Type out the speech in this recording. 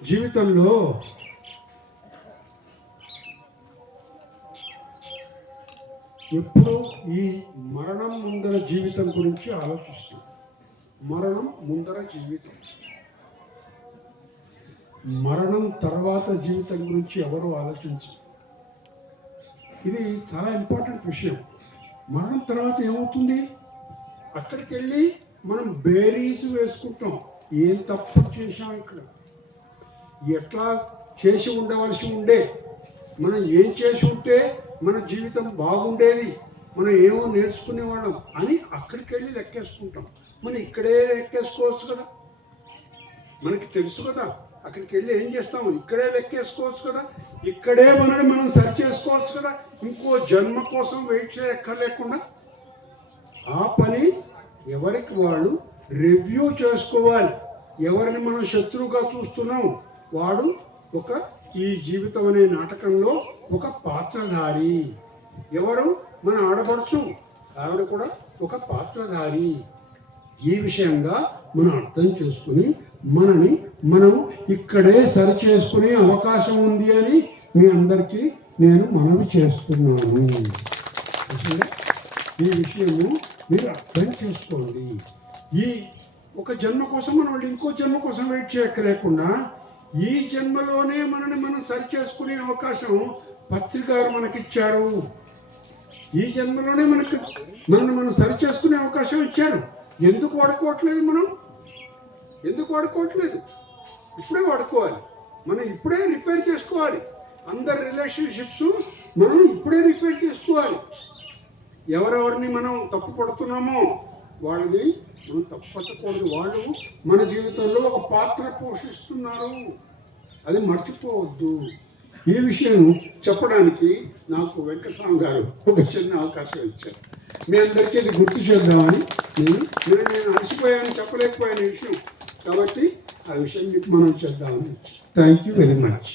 జీవితంలో ఎప్పుడూ ఈ మరణం ముందర జీవితం గురించి ఆలోచిస్తాం. మరణం ముందర జీవితం, మరణం తర్వాత జీవితం గురించి ఎవరు ఆలోచించరు. ఇది చాలా ఇంపార్టెంట్ విషయం. మరణం తర్వాత ఏమవుతుంది? అక్కడికి వెళ్ళి మనం బేరీస్ వేసుకుంటాం. ఏం తప్పు చేశాం, ఇక్కడ ఎట్లా చేసి ఉండవలసి ఉండే, మనం ఏం చేసి ఉంటే మన జీవితం బాగుండేది, మనం ఏమో నేర్చుకునేవాళ్ళం అని అక్కడికి వెళ్ళి లెక్కేసుకుంటాం. మనం ఇక్కడే లెక్కేసుకోవచ్చు కదా, మనకి తెలుసు కదా. అక్కడికి వెళ్ళి ఏం చేస్తాము? ఇక్కడే లెక్కేసుకోవచ్చు కదా, ఇక్కడే మనని మనం సరి చేసుకోవచ్చు కదా. ఇంకో జన్మ కోసం వెయిట్ చేయక్కర్లేకుండా ఆ పని ఎవరికి వాళ్ళు రివ్యూ చేసుకోవాలి. ఎవరిని మనం శత్రువుగా చూస్తున్నాం, వాడు ఒక ఈ జీవితం అనే నాటకంలో ఒక పాత్రధారి. ఎవరు? మన ఆడపడుచు, ఆవిడ కూడా ఒక పాత్రధారి. ఈ విషయంగా మనం అర్థం చేసుకుని మనని మనం ఇక్కడే సరి చేసుకునే అవకాశం ఉంది అని మీ అందరికీ నేను మనవి చేస్తున్నాను. ఈ విషయము మీరు అర్థం చేసుకోండి. ఈ ఒక జన్మ కోసం మనం ఇంకో జన్మ కోసం వెయిట్ చేయక్కర్లేకుండా ఈ జన్మలోనే మనని మనం సరి చేసుకునే అవకాశం పత్రికారు మనకిచ్చారు. ఈ జన్మలోనే మనల్ని మనం సరి చేసుకునే అవకాశం ఇచ్చారు. ఎందుకు వాడుకోవట్లేదు? మనం ఎందుకు వాడుకోవట్లేదు? ఇప్పుడే వాడుకోవాలి. మనం ఇప్పుడే రిపేర్ చేసుకోవాలి. అందరి రిలేషన్షిప్స్ మనం ఇప్పుడే రిపేర్ చేసుకోవాలి. ఎవరెవరిని మనం తప్పు పడుతున్నామో వాళ్ళని మనం తప్పు పట్టకూడదు. వాళ్ళు మన జీవితంలో ఒక పాత్ర పోషిస్తున్నారు, అది మర్చిపోవద్దు. ఈ విషయం చెప్పడానికి నాకు వెంకటరామ్ గారు ఒక చిన్న అవకాశం ఇచ్చారు. మీ అందరికీ ఇది గుర్తు చేద్దామని నేను అలసిపోయాను, చెప్పలేకపోయాను ఈ విషయం. కాబట్టి ఆ విషయం మీకు మనం చేద్దామని. Thank you very much.